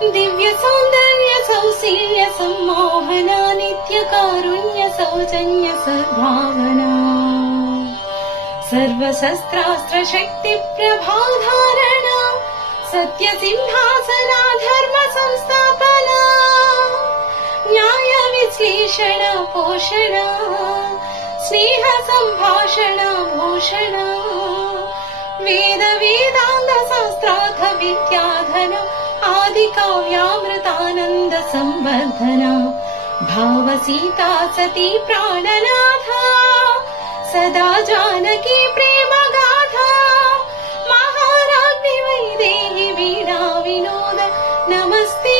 दिव्य सौन्दर्य सौशील्य सम्मोहना नित्य कारुण्य सौजन्य सद्भावना सर्वशस्त्रास्त्र शक्ति प्रभाधारणा सत्य सिंहासना धर्म संस्थापना न्याय विश्लेषण पोषण स्नेह संभाषण भूषण वेद वेदांत शास्त्रार्थ विद्याधन आदि काव्यामृतानंद संवर्धना भाव सीता सती प्राणनाथा सदा जानकी प्रेम गाथा महाराज्ञि वैदेही वीणा विनोद नमस्ते